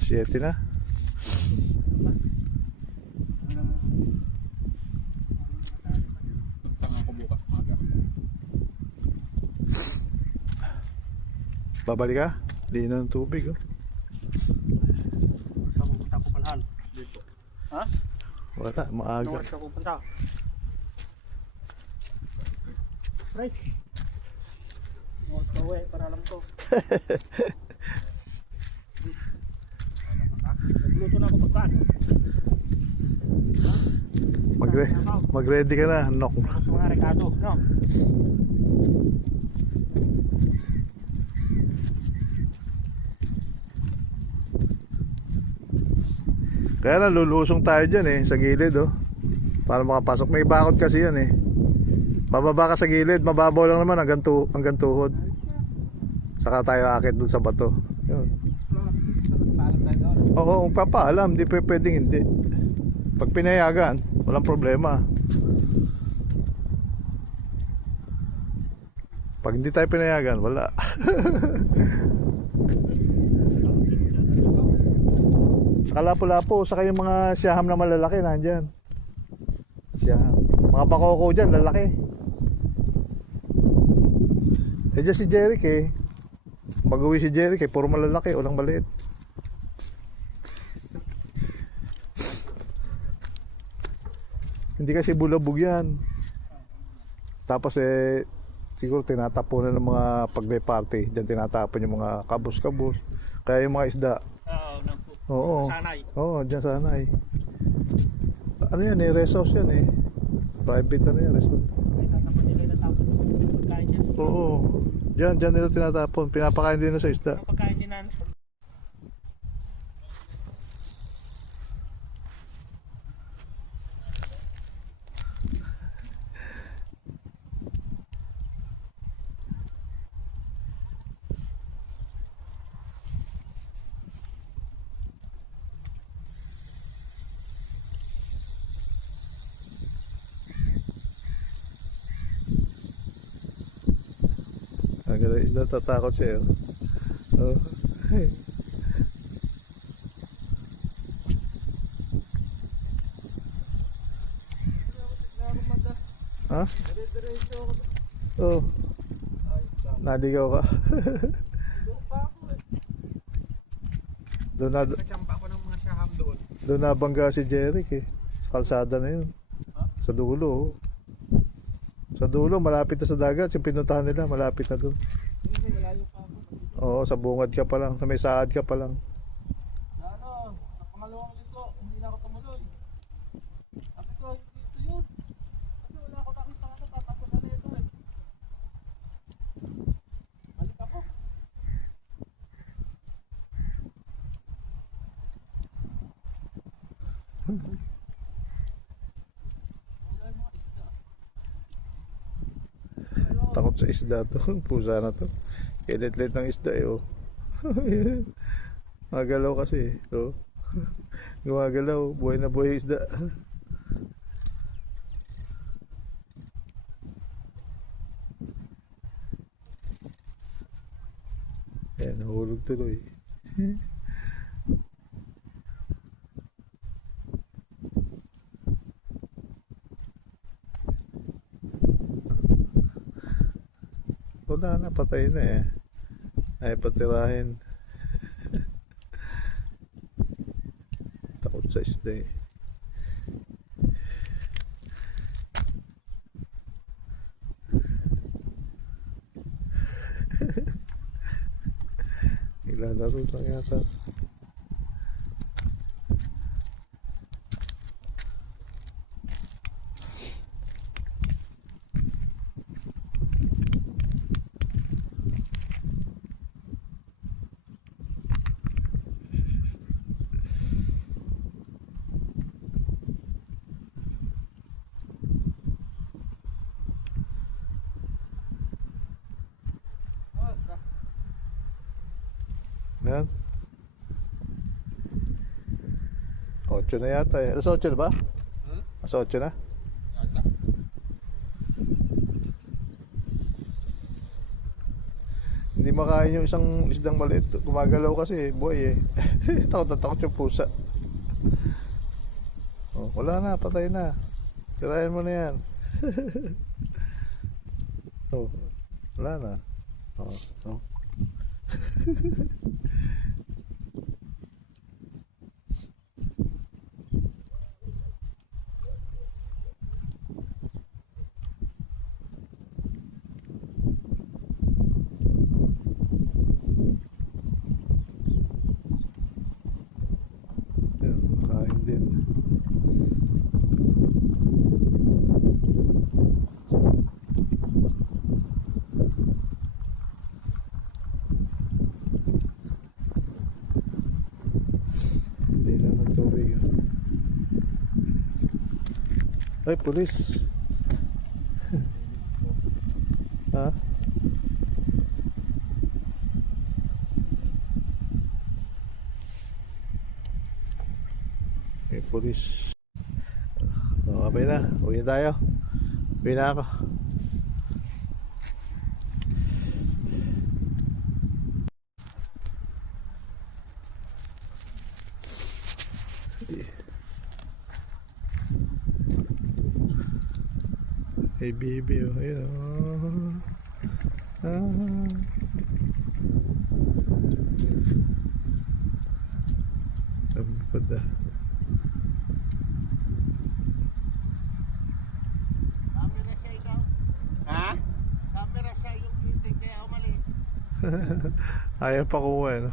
7 na. Tanga ko bukas maga. Babalik ka? Lino ng tubig oh. Saan pupunta ko palahan? Dito. Ha? Wala, maaga. Saan ka pupunta? Right. Uwi para alam ko. Nagluto na ako pagkaan. Mag-ready ka na, nok. Tapos mga rekado, no? Kaya na lulusong tayo dyan eh, sa gilid oh. Para makapasok. May bakod kasi yan eh. Bababa ka sa gilid, mababaw lang naman hanggang tuhod. Saka tayo akit dun sa bato. Yun. Oo, kung papaalam, di pwedeng hindi. Pag pinayagan, walang problema. Pag hindi tayo pinayagan, wala. Sa Lapu-Lapu, saka yung mga siyaham na malalaki nandyan. Siyaham. Mga bakoko dyan, lalaki. Eh dyan si Jeric eh. Mag-uwi si Jeric eh, puro malalaki, walang maliit. Hindi kasi bulabog yan. Tapos eh, siguro tinatapunan ng mga pag-may party. Diyan tinatapon yung mga kabus-kabus. Kaya yung mga isda. Oo. Sanay. Oo, dyan sanay. Ano yan eh, rest house yan eh. Private ano yan, rest house. May tatapan nila na tapos pagkain niya. Oo. Dyan nila tinatapon. Pinapakain din na sa isda. Ano pagkain din na? Ang ganda isda, tatakot siya. Oh. Ha? Oh. Naligaw ka. Kachamba ko ng mga siyaham doon. Doon nabangga si Jeric eh. Sa kalsada na yun. Sa dulo oh. Sa dulo, malapit na sa dagat. Yung pinuntahan nila, malapit na doon. Oo, sa bungad ka pa lang. Sa may saad ka pa lang. Ano, sa pangalawang linggo, hindi na ako tumuloy. Sabi ko, dito yun. Kasi wala ako nakita na tatapusan na ito eh. Balik ako. Wala yung mga isda. Takot sa isda to. Pusa na to. Kilit-lit ng isda eh oh. Magalaw kasi eh. Oh. Gumagalaw. Buhay na buhay isda. Ayan, nahulog tuloy. Wala na, patay na eh. Ay patirahin. Takot sa isda eh. Nilalaro lang yata. Yan. 8 na yata eh. Alas 8 na ba? Alas 8 na? Hindi makain yung isang isdang maliit. Gumagalaw kasi, buhay eh. Takot na takot yung pusa. Oh, wala na, patay na. Tirayan mo na yan. Oh, wala na. Oh, oh. Yun, kain din. Hindi na ng tubig. Ay, pulis. Ha? May pulis. Oh, abay na. Uwi na tayo. Uwi na ako. Hey baby, oh, ayun oh. Ah. Tampad ah. Camera siya ikaw? Ha? Camera siya yung itik kaya umalis. Ayaw pa kuha, no?